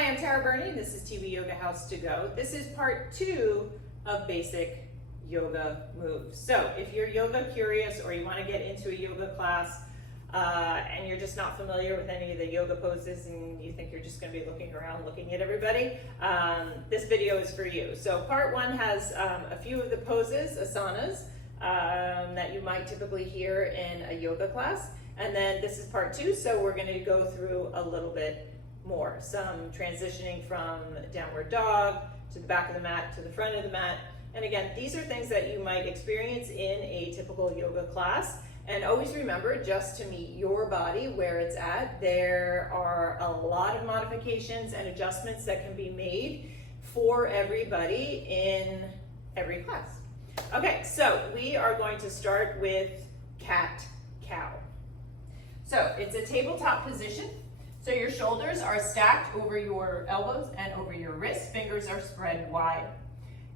Hi, I'm Tara Burney. This is TV Yoga House to Go. This is part 2 of basic yoga moves. So if you're yoga curious or you want to get into a yoga class and you're just not familiar with any of the yoga poses and you think you're just going to be looking around looking at everybody, this video is for you. So part 1 has a few of the poses, asanas, that you might typically hear in a yoga class. And then this is part 2, so we're going to go through a little bit more. Some transitioning from downward dog to the back of the mat to the front of the mat. And again, these are things that you might experience in a typical yoga class. And always remember, just to meet your body where it's at, there are a lot of modifications and adjustments that can be made for everybody in every class. Okay, so we are going to start with cat-cow. So it's a tabletop position. So your shoulders are stacked over your elbows and over your wrists. Fingers are spread wide.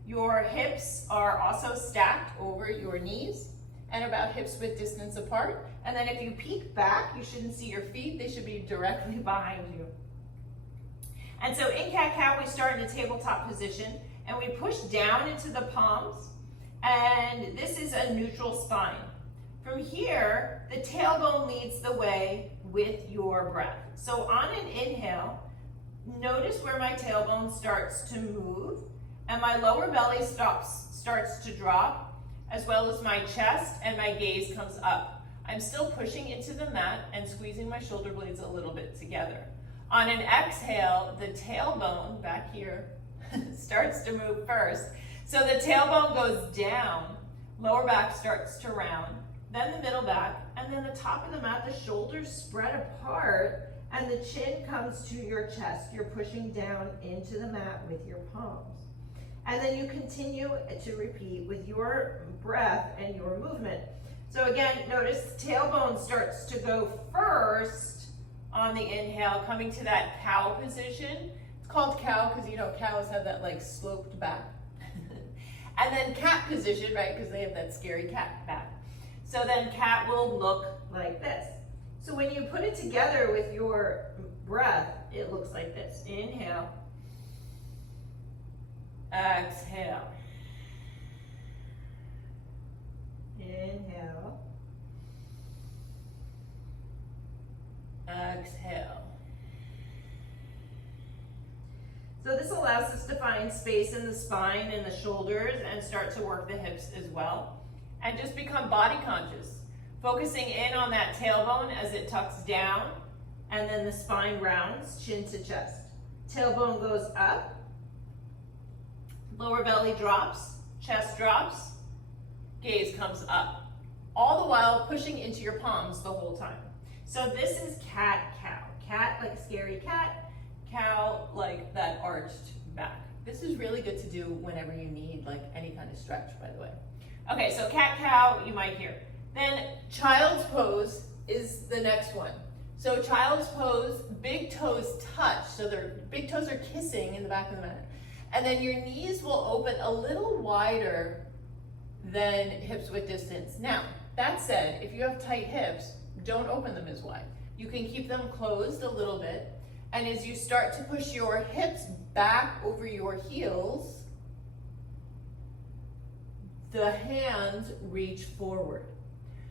Your hips are also stacked over your knees and about hips width distance apart. And then if you peek back, you shouldn't see your feet. They should be directly behind you. And so in cat-cow, we start in a tabletop position and we push down into the palms. And this is a neutral spine. From here, the tailbone leads the way with your breath. So on an inhale, notice where my tailbone starts to move and my lower belly starts to drop, as well as my chest, and my gaze comes up. I'm still pushing into the mat and squeezing my shoulder blades a little bit together. On an exhale, the tailbone back here starts to move first. So the tailbone goes down, lower back starts to round, then the middle back, and then the top of the mat, the shoulders spread apart, and the chin comes to your chest. You're pushing down into the mat with your palms. And then you continue to repeat with your breath and your movement. So again, notice the tailbone starts to go first on the inhale, coming to that cow position. It's called cow because you know cows have that like sloped back. And then cat position, right, because they have that scary cat back. So then cat will look like this. So when you put it together with your breath, it looks like this. Inhale. Exhale. Inhale. Exhale. So this allows us to find space in the spine and the shoulders and start to work the hips as well. And just become body conscious, focusing in on that tailbone as it tucks down, and then the spine rounds, chin to chest. Tailbone goes up, lower belly drops, chest drops, gaze comes up. All the while pushing into your palms the whole time. So this is cat-cow. Cat like a scary cat, cow like that arched back. This is really good to do whenever you need like any kind of stretch, by the way. Okay, so cat-cow you might hear. Then child's pose is the next one. So child's pose, big toes touch, so their big toes are kissing in the back of the mat. And then your knees will open a little wider than hips width distance. Now, that said, if you have tight hips, don't open them as wide. You can keep them closed a little bit. And as you start to push your hips back over your heels, the hands reach forward.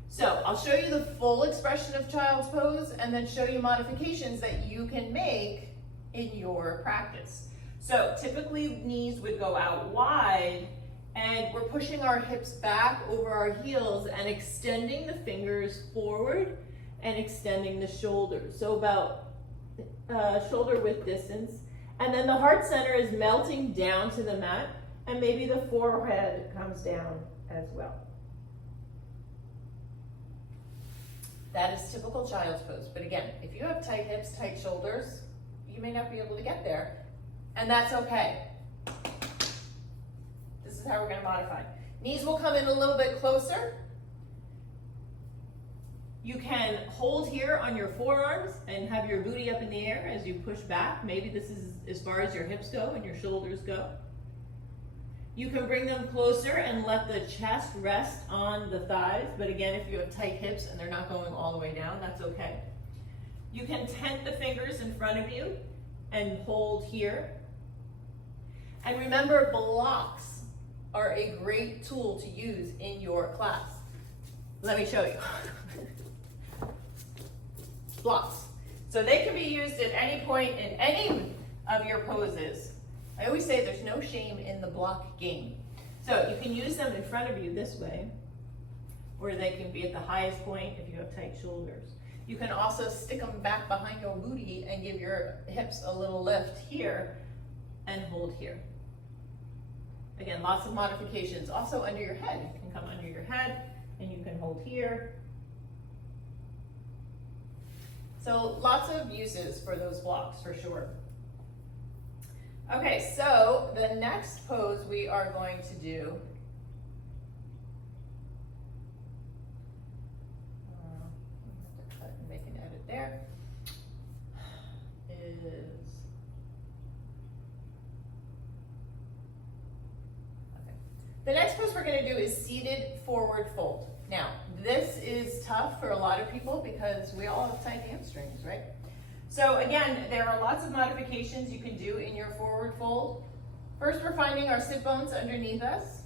So I'll show you the full expression of child's pose and then show you modifications that you can make in your practice. So typically knees would go out wide and we're pushing our hips back over our heels and extending the fingers forward and extending the shoulders. So about shoulder width distance. And then the heart center is melting down to the mat. And maybe the forehead comes down as well. That is typical child's pose. But again, if you have tight hips, tight shoulders, you may not be able to get there. And that's okay. This is how we're going to modify. Knees will come in a little bit closer. You can hold here on your forearms and have your booty up in the air as you push back. Maybe this is as far as your hips go and your shoulders go. You can bring them closer and let the chest rest on the thighs. But again, if you have tight hips and they're not going all the way down, that's okay. You can tent the fingers in front of you and hold here. And remember, blocks are a great tool to use in your class. Let me show you. Blocks. So they can be used at any point in any of your poses. I always say there's no shame in the block game. So you can use them in front of you this way, or they can be at the highest point if you have tight shoulders. You can also stick them back behind your booty and give your hips a little lift here and hold here. Again, lots of modifications. Also under your head. You can come under your head and you can hold here. So lots of uses for those blocks for sure. Okay, so the next pose we are going to do make an edit there, is, okay. The next pose we're going to do is seated forward fold. Now, this is tough for a lot of people because we all have tight hamstrings, right? So again, there are lots of modifications you can do in your forward fold. First, we're finding our sit bones underneath us,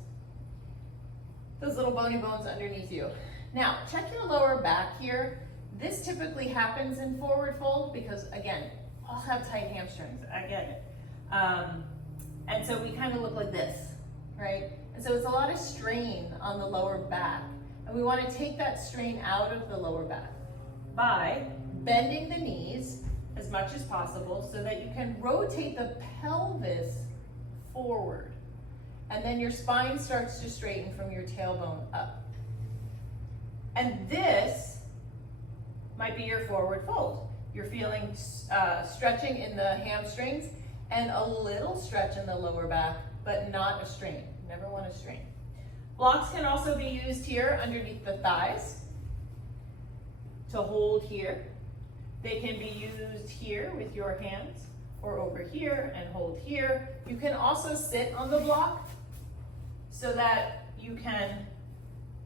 those little bony bones underneath you. Now, check your lower back here. This typically happens in forward fold because, again, all have tight hamstrings. I get it. And so we kind of look like this, right? And so it's a lot of strain on the lower back. And we want to take that strain out of the lower back by bending the knees as much as possible so that you can rotate the pelvis forward. And then your spine starts to straighten from your tailbone up. And this might be your forward fold. You're feeling stretching in the hamstrings and a little stretch in the lower back, but not a strain. Never want to strain. Blocks can also be used here underneath the thighs to hold here. They can be used here with your hands or over here and hold here. You can also sit on the block so that you can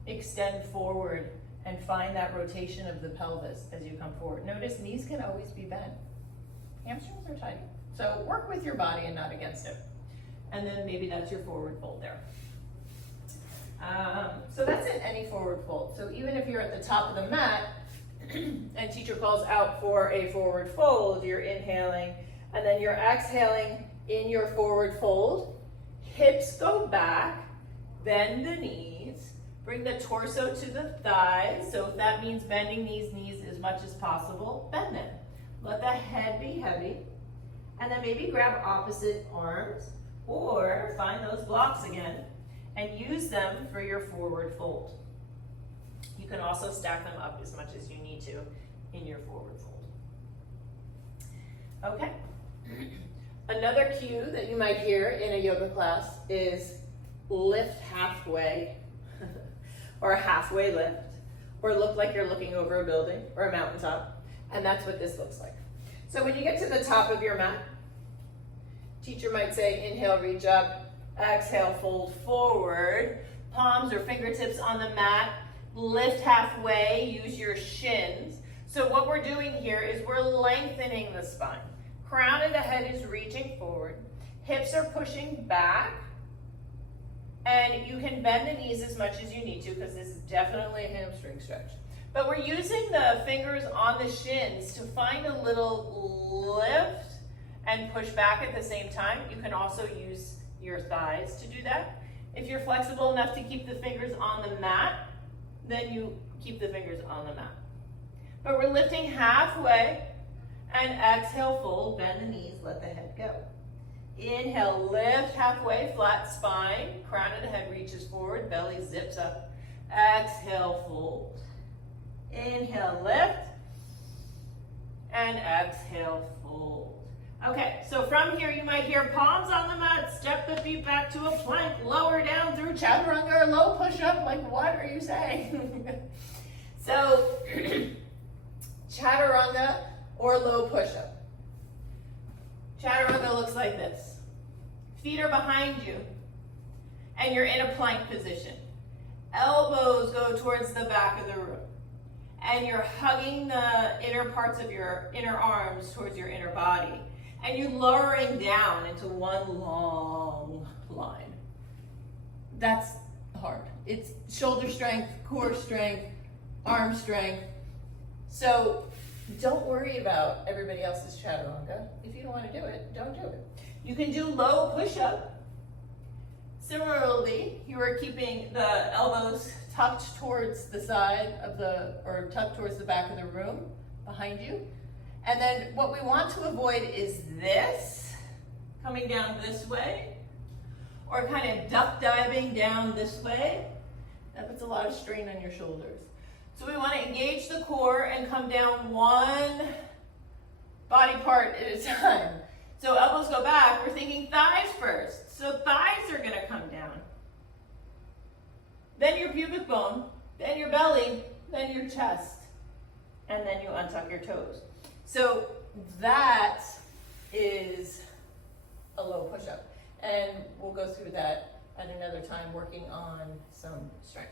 extend forward and find that rotation of the pelvis as you come forward. Notice knees can always be bent. Hamstrings are tight. So work with your body and not against it. And then maybe that's your forward fold there. So that's in any forward fold. So even if you're at the top of the mat and teacher calls out for a forward fold, you're inhaling and then you're exhaling in your forward fold. Hips go back, bend the knees, bring the torso to the thighs. So if that means bending these knees as much as possible, bend them. Let the head be heavy. And then maybe grab opposite arms or find those blocks again and use them for your forward fold. You can also stack them up as much as you need to in your forward fold. Okay. Another cue that you might hear in a yoga class is lift halfway or a halfway lift, or look like you're looking over a building or a mountaintop. And that's what this looks like. So when you get to the top of your mat, teacher might say, inhale, reach up, exhale, fold forward, palms or fingertips on the mat, lift halfway, use your shins. So what we're doing here is we're lengthening the spine. Crown of the head is reaching forward, hips are pushing back, and you can bend the knees as much as you need to because this is definitely a hamstring stretch. But we're using the fingers on the shins to find a little lift and push back at the same time. You can also use your thighs to do that. If you're flexible enough to keep the fingers on the mat, then you keep the fingers on the mat. But we're lifting halfway and exhale, fold, bend the knees, let the head go. Inhale, lift halfway, flat spine, crown of the head reaches forward, belly zips up. Exhale, fold. Inhale, lift, and exhale, fold. Okay, so from here you might hear palms on the mat, step the feet back to a plank, lower down through chaturanga or low push-up. Like, what are you saying? So, chaturanga or low push-up. Chaturanga looks like this. Feet are behind you, and you're in a plank position. Elbows go towards the back of the room, and you're hugging the inner parts of your inner arms towards your inner body. and you lowering down into one long line. That's hard. It's shoulder strength, core strength, arm strength. So don't worry about everybody else's chaturanga. If you don't want to do it, don't do it. You can do low push-up. Similarly, you are keeping the elbows tucked towards the side of or tucked towards the back of the room behind you. And then what we want to avoid is this, coming down this way, or kind of duck diving down this way. That puts a lot of strain on your shoulders. So we want to engage the core and come down one body part at a time. So elbows go back, we're thinking thighs first. So thighs are gonna come down. Then your pubic bone, then your belly, then your chest. And then you untuck your toes. So that is a low push-up. And we'll go through that at another time, working on some strength.